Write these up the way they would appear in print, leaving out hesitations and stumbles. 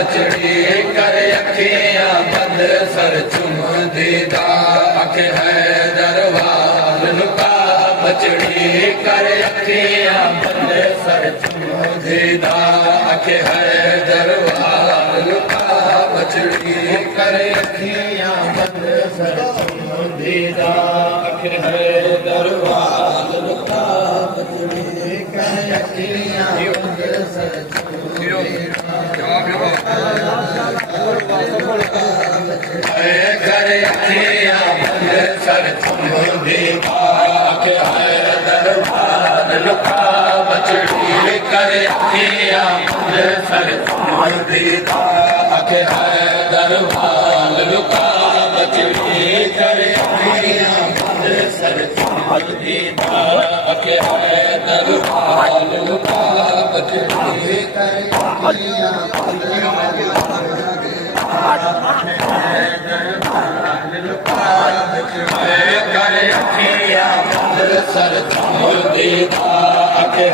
बचड़ी कर अखियां बंद सर चुम दीदा अख है दरबार लुका बचड़ी कर अखियां बंद सर चुम दीदा अख है दरबार लुका बचड़ी कर अखियां बंद सर चुम दीदा अख है दरबार लुका बचड़ी कर अखियां बंद सर चुम कर अखियां बंद सर चुम दीदा अख है दरबार लुका बचड़ी कर अखियां बंद सर चुम दीदा अख है दरबार लुका बचड़ी कर अखियां बंद सर चुम दीदा अख है दरबार लुका बचड़ी कर अखियां बंद कर अखियां बंद सर चुम दीदा अख है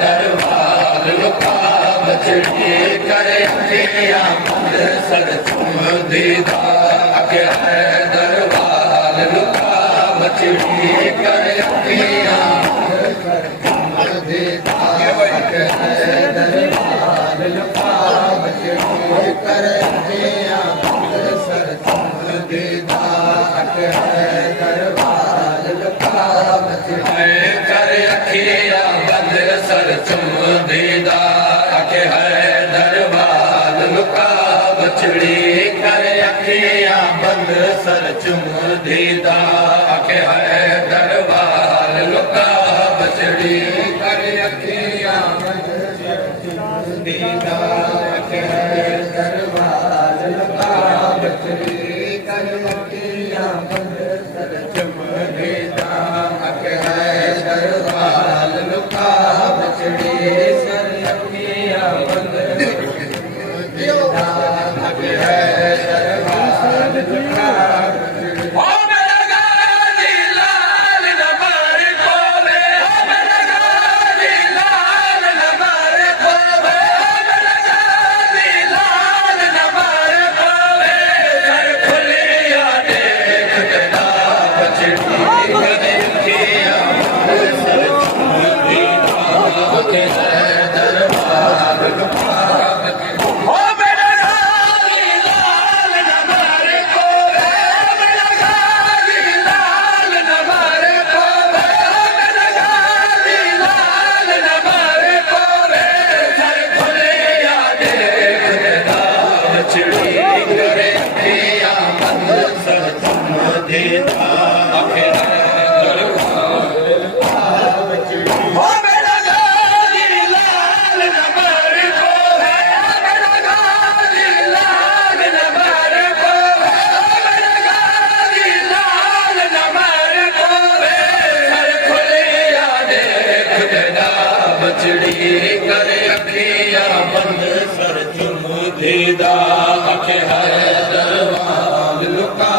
दरबार लुका बचड़ी कर अखियां बंद सर चुम दीदा अख है दरबार लुका बचड़ी कर अखियां बंद सर चुम दीदा अख है दरबार लुका बचड़ी कर अखियां बंद सर चुम दीदा अख है दरबार लुका बचड़ी कर अखियां बंद सर चुम दीदा अख है दरबार लुका बचड़ी कर अखियां बंद सर चुम दीदा अख है दरबार लुका बचड़ी कर अखियां बंद सर चुम दीदा अख है दरबार लुका बचड़ी कर अखियां बंद सर चुम दीदा अख है दरबार लुका बचड़ी सर अखियां बंद दीदा अख है दरबार लुका बचड़ी कर अखियां बंद सर चुम दीदा अख है दरबार लुका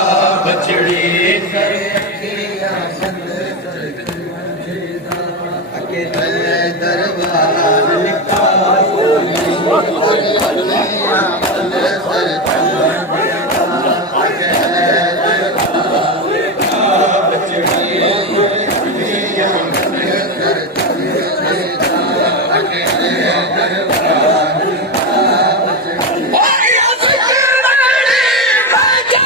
बचड़ी कर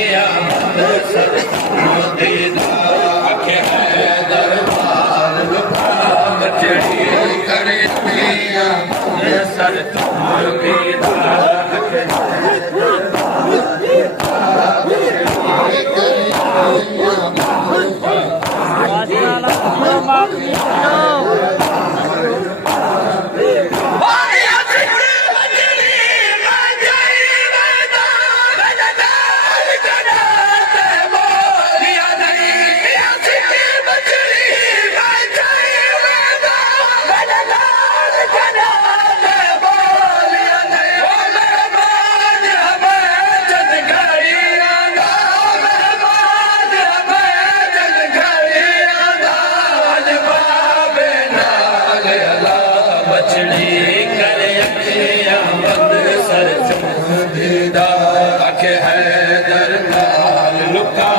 अखियां बंद सर चुम दीदा अख है दरबार लुका बचड़ी कर अखियां बंद सर चुम दीदा अख है दरबार लुका बचड़ी सर चुम दीदा अख है कर अखियां बंद सर चुमदीदा आखे हैदर लाल लुका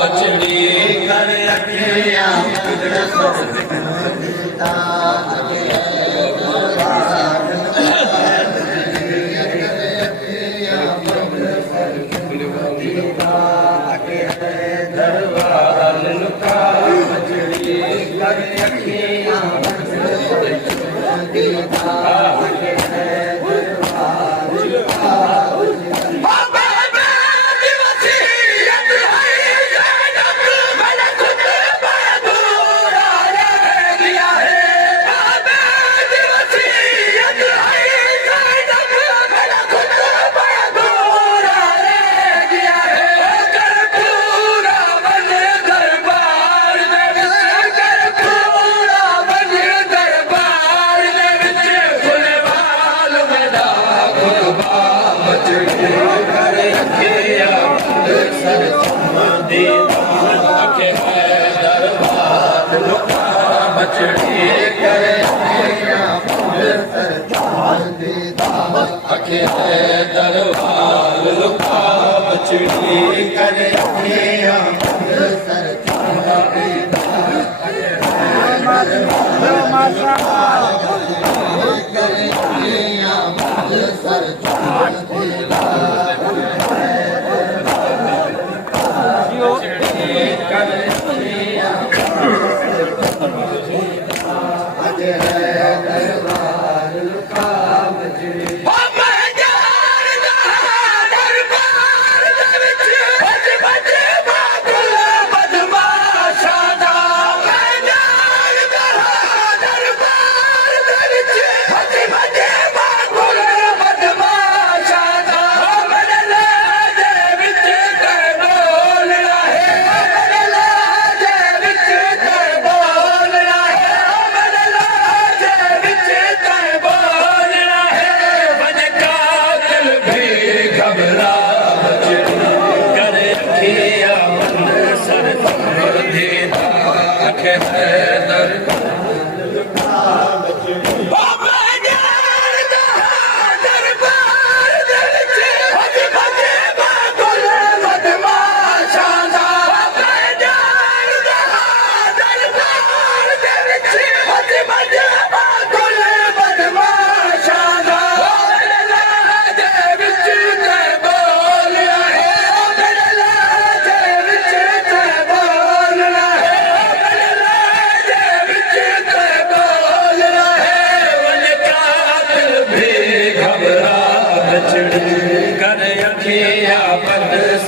बचड़ी कर अखियां बंद सर चुमदीदा आखे हैदर लाल लुका बचड़ी कर अखियां बंद सर चुमदीदा आखे अखे दरबार लुका बचड़ी करे अखियां सर चुमदीदा करे अखियां सर चुमदीदा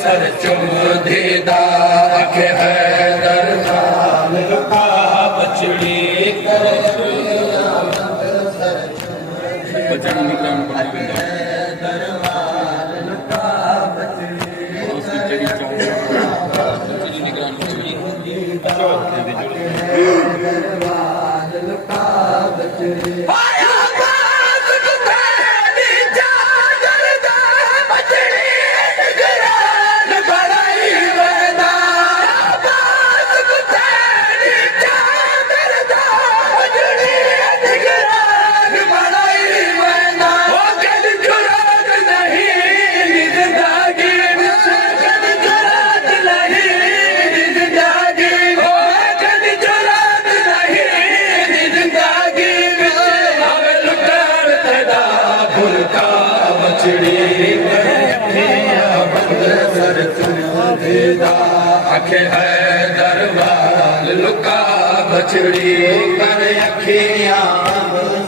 सर चुमदीदा आखे हैदर लाल लुका बचड़ी करे अखियां बंद सर चुमदीदा हैदर लाल लुका बचड़ी हैदर लाल लुका बचड़ी आखे हैदर लाल लुका बचड़ी करे अखियां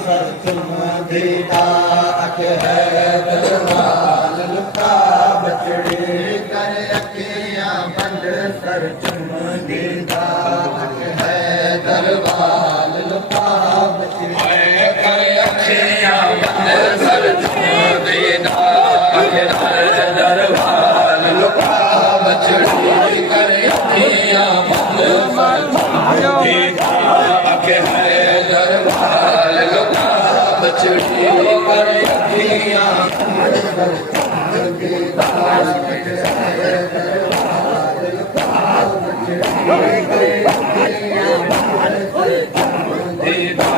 सर चुमदीदा आखे हैदर लाल लुका बचड़ी करे अखियां बंद सर चुमदीदा आखे हैदर लाल लुका बचड़ी करे अखियां बंद सर चुमदीदा आखे हैदर लाल लुका बचड़ी करे अखियां बंद सर चुमदीदा आखे हैदर लाल लुका बचड़ी करे अखियां बंद सर चुमदीदा आखे हैदर लाल लुका बचड़ी करे अखियां बंद सर चुमदीदा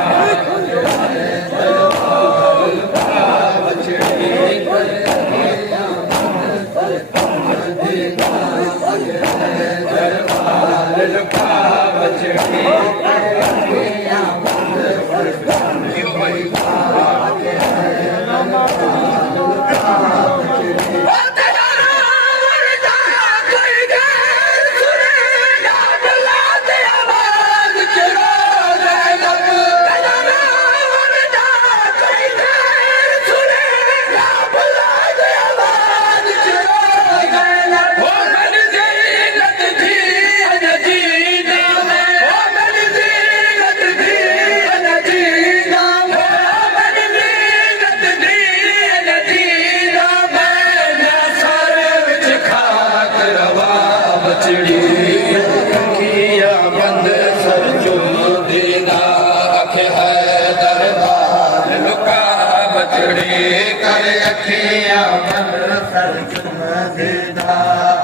ਬਛੜੀ ਕਰ ਅੱਖੀਆਂ ਬੰਦ ਸਰ ਚੁੰਮ ਦੇਦਾ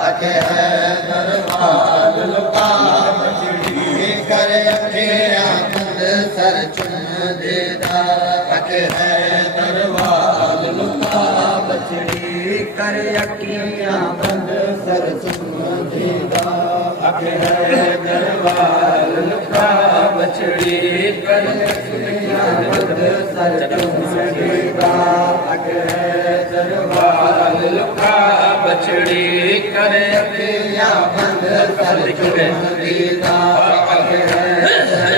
ਅਖੇ ਹੈ ਦਰਬਾਰ ਲੁਕਾ ਬਛੜੀ ਕਰ ਅੱਖੀਆਂ ਬੰਦ ਸਰ ਚੁੰਮ ਦੇਦਾ ਅਖੇ ਹੈ ਦਰਬਾਰ ਲੁਕਾ ਬਛੜੀ ਕਰ ਅੱਖੀਆਂ ਬੰਦ ਸਰ ਚੁੰਮ ਦੇਦਾ ਅਖੇ ਹੈ ਦਰਬਾਰ ਲੁਕਾ ਬਛੜੀ ਕਰ ਅੱਖੀਆਂ ਬੰਦ ਸਰ ਚੁੰਮ ਦੇਦਾ ਅਖੇ ਹੈ ਦਰਬਾਰ ਲੁਕਾ ਬਛੜੀ ਕਰ ਅੱਖੀਆਂ ਬੰਦ ਸਰ ਚੁੰਮ ਦੇਦਾ ਅਖੇ ਹੈ